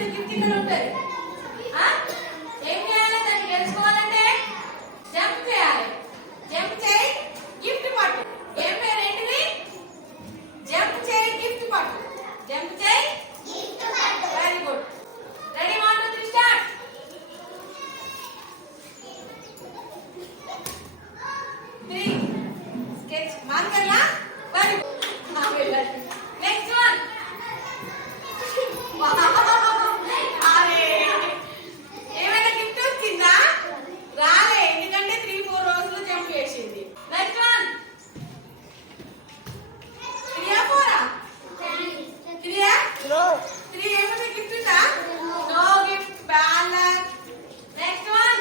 ఇచ్చిన గిఫ్ట్ ఇక్కడ ఉంటుంది. ఏం చేయాలి దాన్ని గెలుచుకోవాలంటే జంప్ చేయాలి. జంప్ చేయి గిఫ్ట్ పట్టు. ఏం పేరు ఏంటిది? జంప్ చేయి గిఫ్ట్ పట్టు. జంప్ చేయి గిఫ్ట్ పట్టు. Very good. Ready 1 2 3 start. 3 sketch మార్కర్లా. Very good. Next one. అరే ఏమైనా గిఫ్ట్ వచ్చిందా? రాలే, ఎందుకంటే 3-4 రోజులు జంప్ చేసింది. Next one. 3 4 3 ఏమైనా గిఫ్ట్ ఉందా? No gift. Bad luck. Next one.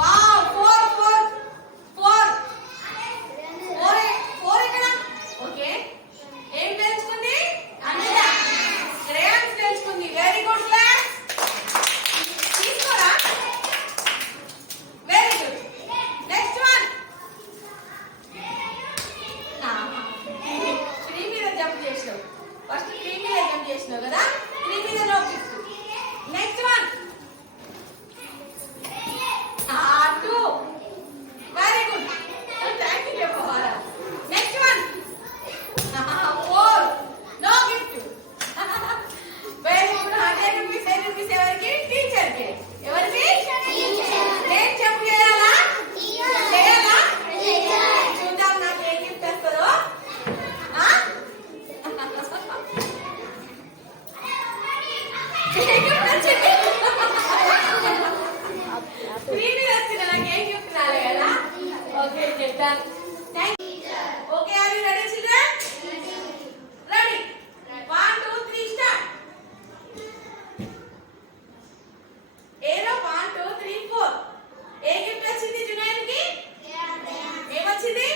Wow 4 ఇక్కడ. ఓకే, ఏం తెలుసుకుంది? క్రేయాన్స్ తెలుసుకుంది. Very good class. తీసుకోరా. Very good. Next one. 3 మీద జంప్ చేసినావు. ఫస్ట్ 3 మీద జంప్ చేసినావు కదా, 3 మీద no gift. Next one. 2. Very good. Thank you చెప్పవాలా. Next one. 4. No gift. Very good. 100 rupees. 10 rupees ఎవరికి? టీచర్కి. ఎవరికి? నేను చెప్పు చేయాలా? చేయాలా? చూద్దాం నాకు ఏ గిఫ్ట్ వస్తుందో. ఏ గిఫ్ట్ వచ్చింది? 3 మీద వచ్చింది. నాకు ఏ గిఫ్ట్ రాలే కదా. ఓకే చెప్తాను. Okay, are you ready, children? Ready. 1 2 3 start. Arrow 1 2 3 4. ఏ గిఫ్ట్ వచ్చింది జునైన్ కి? ఏమొచ్చింది?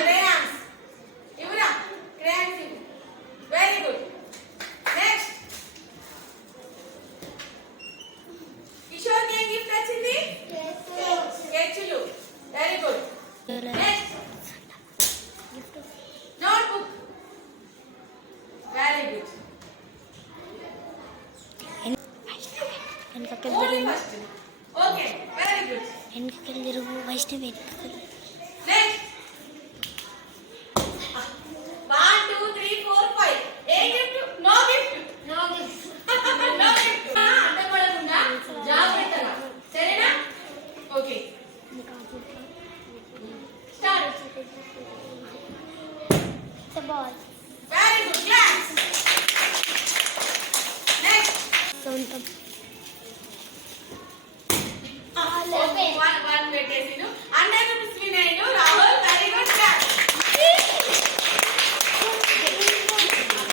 క్రేయాన్స్. ఇవ్వరా crayons. Very good. Next. Kishore కి ఏ గిఫ్ట్ వచ్చింది? స్కెచ్లు. Very good. Next. Notebook. Very good. Only first. Okay, very good. Next. 1 2 3 4 5. A gift? No gift. No gift. No gift. అడ్డపడకుండా జాగ్రత్తగా. సరేనా? Okay. Start. The ball. Very good. Class. Next. So